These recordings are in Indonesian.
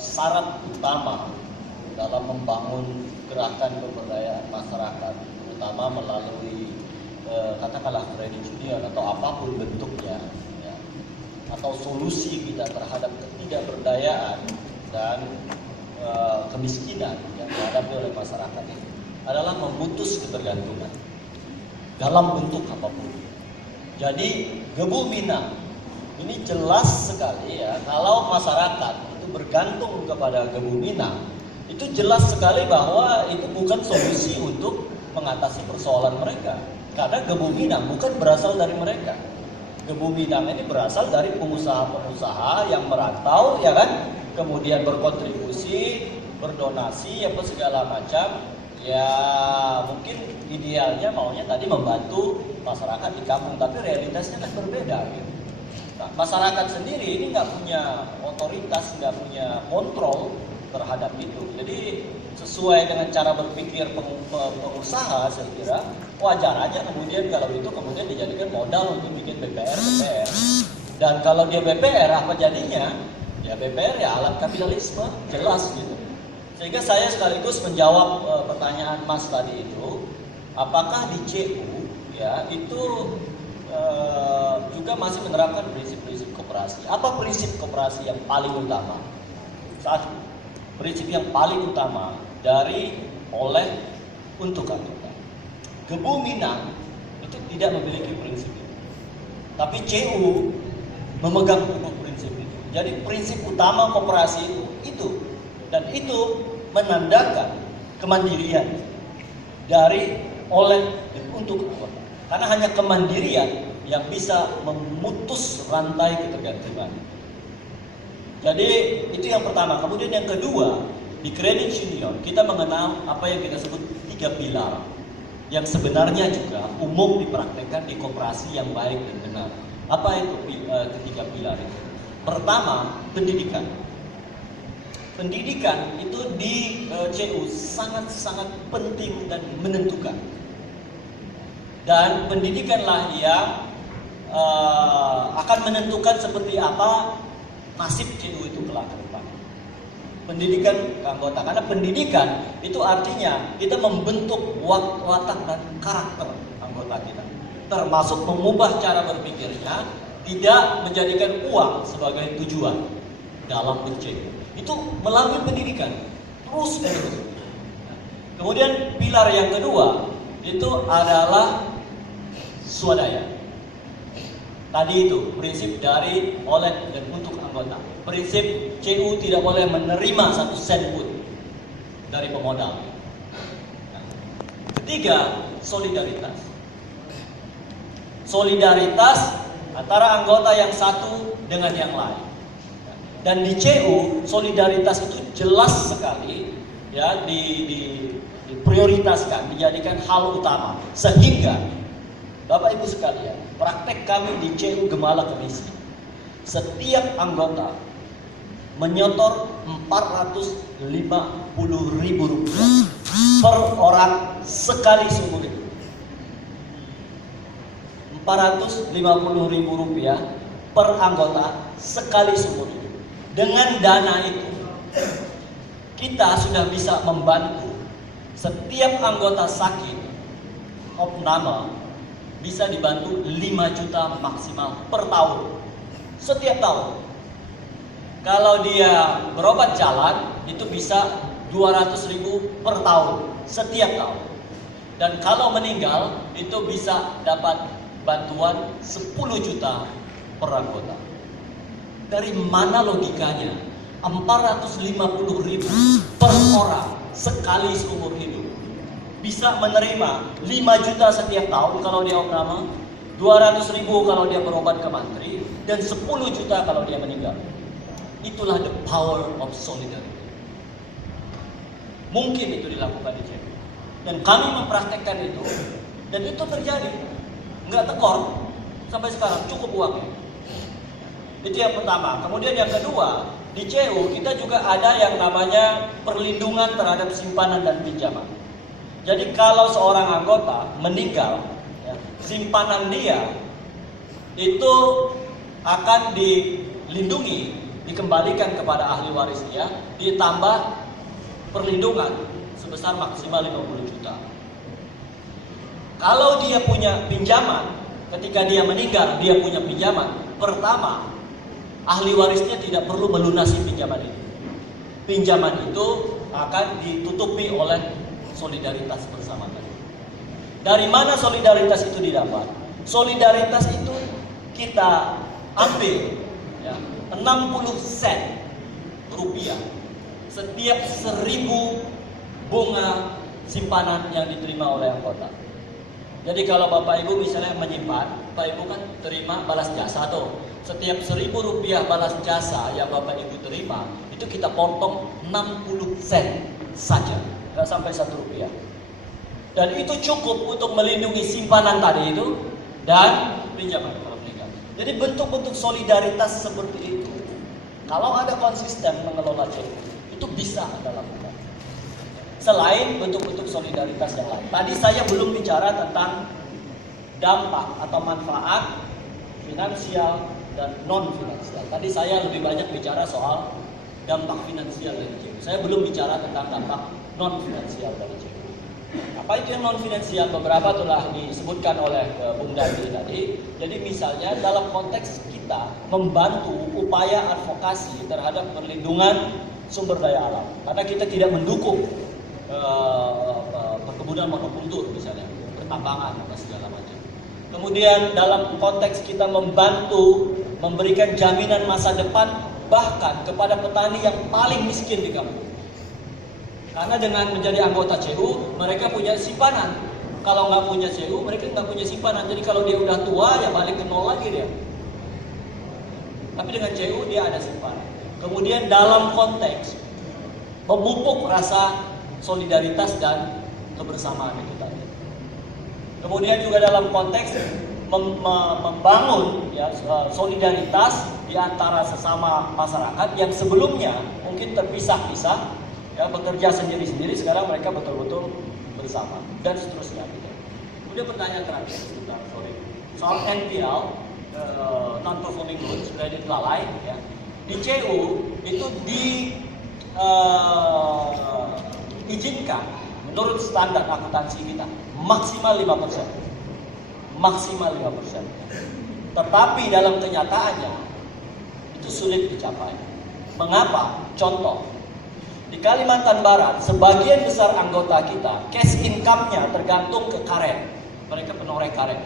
syarat utama dalam membangun gerakan pemberdayaan masyarakat, terutama melalui katakanlah credit union atau apapun bentuknya, ya, atau solusi kita terhadap ketidakberdayaan dan kemiskinan yang dihadapi oleh masyarakat ini adalah memutus ketergantungan dalam bentuk apapun. Jadi Gebu Minang ini jelas sekali ya, kalau masyarakat itu bergantung kepada Gebu Minang, itu jelas sekali bahwa itu bukan solusi untuk mengatasi persoalan mereka. Karena Gebu Minang bukan berasal dari mereka. Gebu Minang ini berasal dari pengusaha-pengusaha yang merantau, ya kan? Kemudian berkontribusi, berdonasi, apa segala macam. Ya mungkin idealnya maunya tadi membantu masyarakat di kampung, tapi realitasnya kan berbeda. Gitu. Nah, masyarakat sendiri ini nggak punya otoritas, nggak punya kontrol terhadap itu. Jadi sesuai dengan cara berpikir pengusaha, saya kira wajar aja kemudian kalau itu kemudian dijadikan modal untuk bikin BPR. Dan kalau dia BPR apa jadinya? Ya BPR ya alat kapitalisme, jelas gitu. Sehingga saya sekaligus menjawab pertanyaan Mas tadi itu, apakah di CU ya itu juga masih menerapkan prinsip-prinsip koperasi? Apa prinsip koperasi yang paling utama? Satu, prinsip yang paling utama dari, oleh, untuk anggota. Gebu Minang itu tidak memiliki prinsip itu, tapi CU memegang teguh prinsip itu. Jadi prinsip utama koperasi itu dan itu menandakan kemandirian dari, oleh, dan untuk anggota. Karena hanya kemandirian yang bisa memutus rantai ketergantungan. Jadi itu yang pertama. Kemudian yang kedua, di credit union kita mengenal apa yang kita sebut 3 pilar yang sebenarnya juga umum dipraktekkan di koperasi yang baik dan benar. Apa itu ketiga pilar itu? Pertama, pendidikan. Pendidikan itu di CU sangat-sangat penting dan menentukan. Dan pendidikanlah yang akan menentukan seperti apa nasib CU itu kelak ke depan. Pendidikan anggota, karena pendidikan itu artinya kita membentuk watak dan karakter anggota kita, termasuk mengubah cara berpikirnya, tidak menjadikan uang sebagai tujuan dalam ber-CU. Itu melalui pendidikan terus dan terus. Kemudian pilar yang kedua itu adalah swadaya. Tadi itu prinsip dari, oleh, dan untuk anggota. Prinsip CU tidak boleh menerima 1 sen pun dari pemodal. Ketiga, solidaritas. Solidaritas antara anggota yang satu dengan yang lain. Dan di CU solidaritas itu jelas sekali ya diprioritaskan, dijadikan hal utama, sehingga Bapak Ibu sekalian, praktek kami di CU Gemala Kemisi, setiap anggota menyetor Rp450.000 per orang sekali seumur hidup. Rp450.000 per anggota sekali seumur hidup. Dengan dana itu kita sudah bisa membantu setiap anggota sakit opname bisa dibantu 5 juta maksimal per tahun, setiap tahun. Kalau dia berobat jalan itu bisa 200.000 per tahun, setiap tahun. Dan kalau meninggal itu bisa dapat bantuan 10 juta per anggota. Dari mana logikanya 450.000 per orang sekali seumur hidup bisa menerima 5 juta setiap tahun kalau dia opname, 200.000 kalau dia berobat ke mantri, dan 10 juta kalau dia meninggal. Itulah the power of solidarity. Mungkin itu dilakukan di CU. Dan kami mempraktekkan itu, dan itu terjadi. Nggak tekor sampai sekarang, cukup uangnya. Itu yang pertama. Kemudian yang kedua, di CU kita juga ada yang namanya perlindungan terhadap simpanan dan pinjaman. Jadi kalau seorang anggota meninggal, ya, simpanan dia itu akan dilindungi dikembalikan kepada ahli warisnya, ditambah perlindungan sebesar maksimal 50 juta. Kalau dia punya pinjaman, ketika dia meninggal, dia punya pinjaman. Pertama, ahli warisnya tidak perlu melunasi pinjaman itu. Pinjaman itu akan ditutupi oleh solidaritas bersama tadi. Dari mana solidaritas itu didapat? Solidaritas itu kita ambil ya, 60 sen rupiah setiap 1000 bunga simpanan yang diterima oleh anggota. Jadi kalau Bapak Ibu misalnya menyimpan, Bapak Ibu kan terima balas jasa tuh. Setiap 1000 rupiah balas jasa yang Bapak Ibu terima, itu kita potong 60 sen saja, nggak sampai 1 rupiah. Dan itu cukup untuk melindungi simpanan tadi itu dan pinjaman kalau meninggal. Jadi bentuk-bentuk solidaritas seperti itu, kalau Anda konsisten mengelola CU, itu bisa Anda lakukan. Selain bentuk-bentuk solidaritas yang lain. Tadi saya belum bicara tentang dampak atau manfaat finansial dan non finansial. Tadi saya lebih banyak bicara soal dampak finansial dari CU. Saya belum bicara tentang dampak non finansial dari CU. Apa itu yang non finansial? Beberapa telah disebutkan oleh Bung Dandi tadi. Jadi misalnya dalam konteks kita membantu upaya advokasi terhadap perlindungan sumber daya alam. Karena kita tidak mendukung perkebunan monokultur misalnya, pertambangan dan segala macam. Kemudian dalam konteks kita membantu memberikan jaminan masa depan bahkan kepada petani yang paling miskin di kampung. Karena dengan menjadi anggota CU, mereka punya simpanan. Kalau nggak punya CU, mereka nggak punya simpanan. Jadi kalau dia udah tua, ya balik ke nol lagi dia. Tapi dengan CU dia ada simpanan. Kemudian dalam konteks memupuk rasa solidaritas dan kebersamaan itu tadi. Kemudian juga dalam konteks membangun ya, solidaritas di antara sesama masyarakat yang sebelumnya mungkin terpisah-pisah, ya, bekerja sendiri-sendiri, sekarang mereka betul-betul bersama dan seterusnya. Gitu. Kemudian pertanyaan terakhir sebentar, soal NPL, non-performing loans, kredit lalai, ya. Di CU itu izinkan menurut standar akuntansi kita maksimal 5%. Maksimal 5%. Tetapi dalam kenyataannya itu sulit dicapai. Mengapa? Contoh, di Kalimantan Barat sebagian besar anggota kita cash income-nya tergantung ke karet. Mereka penoreh karet.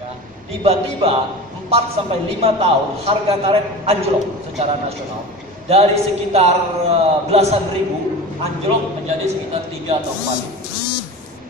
Ya. Tiba-tiba 4-5 tahun harga karet anjlok secara nasional. Dari sekitar belasan ribu anjlok menjadi sekitar 3 atau 4 ribu.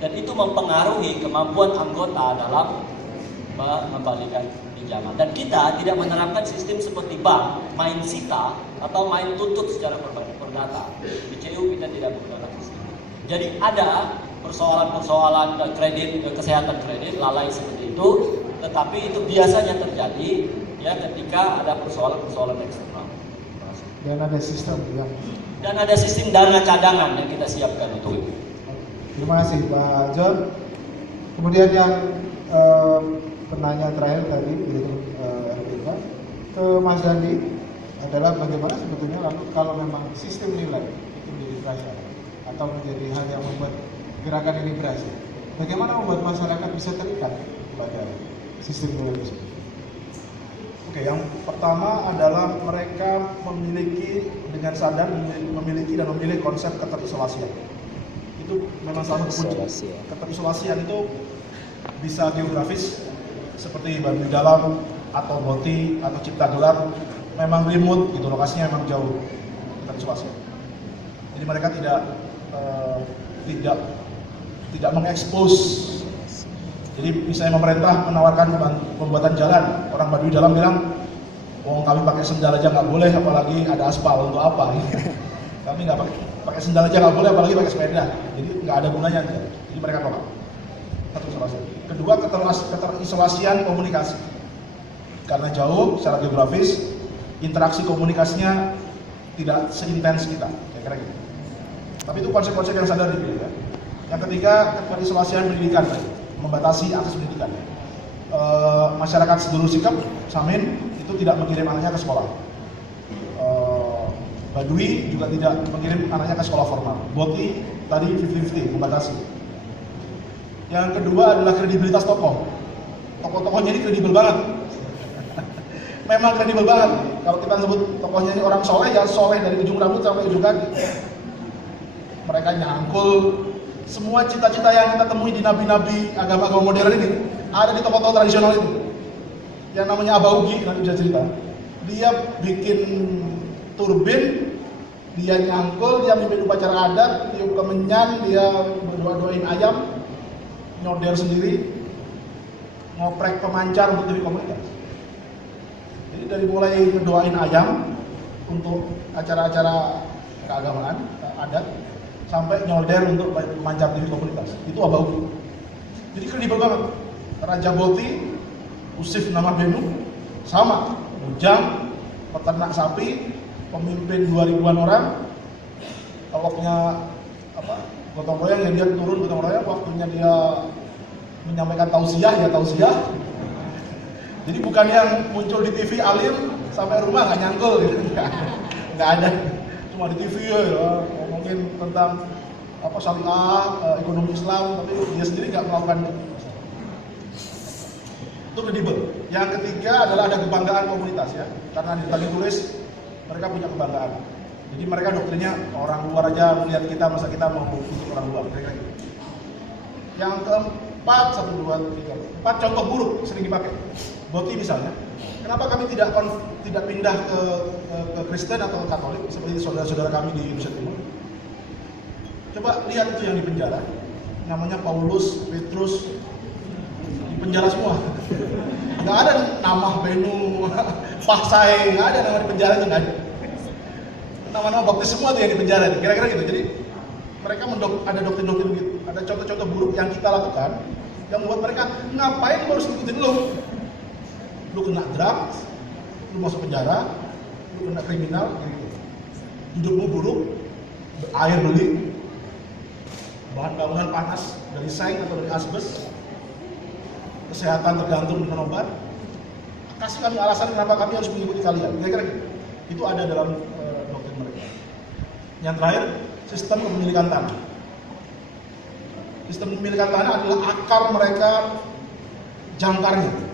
Dan itu mempengaruhi kemampuan anggota dalam mengembalikan pinjaman. Dan kita tidak menerapkan sistem seperti bank, main sita atau main tuntut secara perdata. Di CU kita tidak menggunakan sistem. Jadi ada persoalan-persoalan kredit, kesehatan kredit, lalai seperti itu. Tetapi itu biasanya terjadi ya ketika ada persoalan-persoalan eksternal. Dan ada sistem juga. Dan ada sistem dana cadangan yang kita siapkan untuk itu. Terima kasih Pak John. Kemudian yang penanya terakhir tadi yaitu ke Mas Dandi adalah bagaimana sebetulnya lalu kalau memang sistem nilai itu menjadi berhasil atau menjadi hal yang membuat gerakan ini berhasil, bagaimana membuat masyarakat bisa terikat pada sistem nilai tersebut? Oke, yang pertama adalah mereka memiliki dengan sadar memiliki dan memilih konsep keterisolasian. Itu memang salah satu kunci. Keterisolasian itu bisa geografis seperti Baduy Dalam atau Boti atau Cipta Gelar, memang remote gitu, lokasinya memang jauh. Keterisolasian. Jadi mereka tidak mengekspos. Jadi misalnya pemerintah menawarkan pembuatan jalan, orang Baduy Dalam bilang, oh kami pakai sendal aja nggak boleh, apalagi ada aspal untuk apa? Kami nggak pakai sendal aja nggak boleh, apalagi pakai sepeda. Jadi nggak ada gunanya. Jadi mereka tolak. Keterisolasian. Kedua, keterisolasian komunikasi. Karena jauh secara geografis, interaksi komunikasinya tidak seintens kita, kira-kira gitu. Tapi itu konsep-konsep yang sadar ya. Yang ketiga, keterisolasian pendidikan. Membatasi akses pendidikan. Masyarakat sedulur sikap Samin itu tidak mengirim anaknya ke sekolah. Baduy juga tidak mengirim anaknya ke sekolah formal. Boti tadi 50-50 membatasi. Yang kedua adalah kredibilitas tokoh. Tokoh-tokohnya ini kredibel banget. Memang kredibel banget. Kalau kita sebut tokohnya ini orang soleh, ya soleh dari ujung rambut sampai ujung kaki. Mereka nyangkul semua cita-cita yang kita temui di nabi-nabi agama-agama modern ini ada di tokoh-tokoh tradisional itu. Yang namanya Abah Ugi, nanti bisa cerita. Dia bikin turbin, dia nyangkul, dia mimpin upacara adat, dia buka menyan, dia berdoa-doain ayam, nyodel sendiri, ngoprek pemancar untuk jadi komunitas. Jadi dari mulai ngedoain ayam untuk acara-acara keagamaan, adat, sampai nyolder untuk pemancar TV komunitas. Itu Abah Ugi. Jadi kredibel banget. Raja Boti, Usif nama Benu, sama, bujang, peternak sapi, pemimpin 2000-an orang. Waktunya gotong royong, yang dia turun gotong royong, waktunya dia menyampaikan tausiah, ya tausiah. Jadi bukan yang muncul di TV alim sampai rumah nggak nyangkul, gitu. Nggak ada, cuma di TV ya ngomongin tentang syariah, ekonomi Islam, tapi dia sendiri nggak melakukan itu kredibel. Yang ketiga adalah ada kebanggaan komunitas ya, karena tadi tulis mereka punya kebanggaan. Jadi mereka doktrinnya orang luar aja melihat kita, masa kita mau ikut orang luar, kira-kira gitu. Yang keempat, 1, 2, 3, 4 contoh buruk sering dipakai. Boti misalnya, kenapa kami tidak pindah ke Kristen atau Katolik seperti saudara-saudara kami di Indonesia Timur? Coba lihat itu yang di penjara, namanya Paulus, Petrus, di penjara semua. Nggak ada nama Benu, Paksai, nggak ada nama di penjara itu, nggak ada. Nama-nama baptis semua tuh yang di penjara, kira-kira gitu. Jadi mereka ada doktrin-doktrin gitu, ada contoh-contoh buruk yang kita lakukan yang membuat mereka ngapain harus ikutin lu kena drugs, lu masuk penjara, lu kena kriminal, gitu. Hidupmu buruk, air beli, bahan bangunan panas dari seng atau dari asbes, kesehatan tergantung dengan obat. Kasih kami alasan kenapa kami harus mengikuti kalian, kira-kira gitu. Itu ada dalam doktrin mereka. Yang terakhir, sistem kepemilikan tanah. Sistem kepemilikan tanah adalah akar mereka, jangkarnya.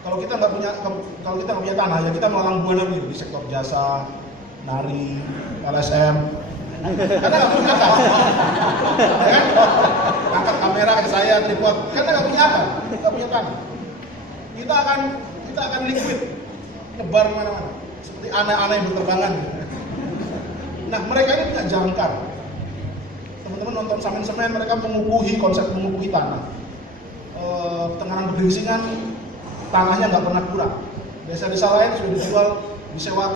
Kalau kita nggak punya tanah, ya kita melalang buana di sektor jasa, nari, LSM. Karena nggak punya akar, ya kan? Angkat kamera ke saya, tripod, karena nggak punya akar, nggak punya tanah. Kita akan liquid, nyebar mana-mana, seperti anak-anak yang berterbangan. Nah, mereka ini punya jangkar. Teman-teman nonton Semen-Semen, mereka konsep mengukuhi tanah. Tenganan Begeringsingan, tanahnya nggak pernah kurang. Desa-desa lain sudah dijual, disewa